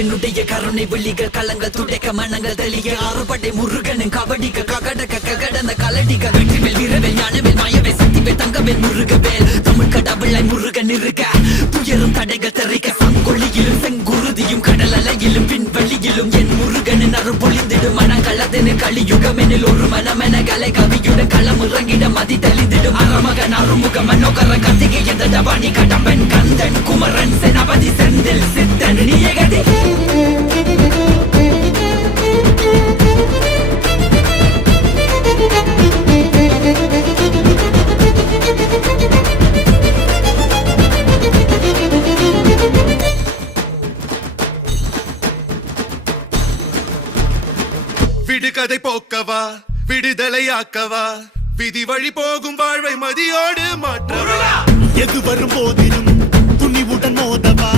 என்னுடைய கருணை விழிகள் கலங்கள் துடைக்க மனங்கள் தெளிய ஆறுபடை முருகனின் கபடிக்க ககடக்க ககடந்த கலடிக்க வெற்றிவேல் வீரவேல் ஞானவேல் மாயவேல் சக்திவேல் தங்கவேல் முருகவேல் தமிழ் கடவுளை முருகன் இருக்க துயரும் தடைகள் தெரிக்க சங்கொழியிலும் செங்குருதியும் கடல் அலையிலும் பின்வெளியிலும் என் முருகனின் அருள் பொழிந்திடும் மனங்களதென கலியுகமெனில் ஒரு மனமென கலை கவியுடன் களம் இறங்கிட மதி தெளிந்திடும் அறமகன் அருமுக மனோகர கத்திகை எந்த டபானி கடம்பன் கந்தன் குமரன் செனபதி செந்தில் சித்தன் நீயகதி விடுகதை போக்கவா விடுதலையாக்கவா விதி வழி போகும் வாழ்வை மதியோடு மாற்றவா எது வரும் போதிலும் துணிவுடன் மோதவா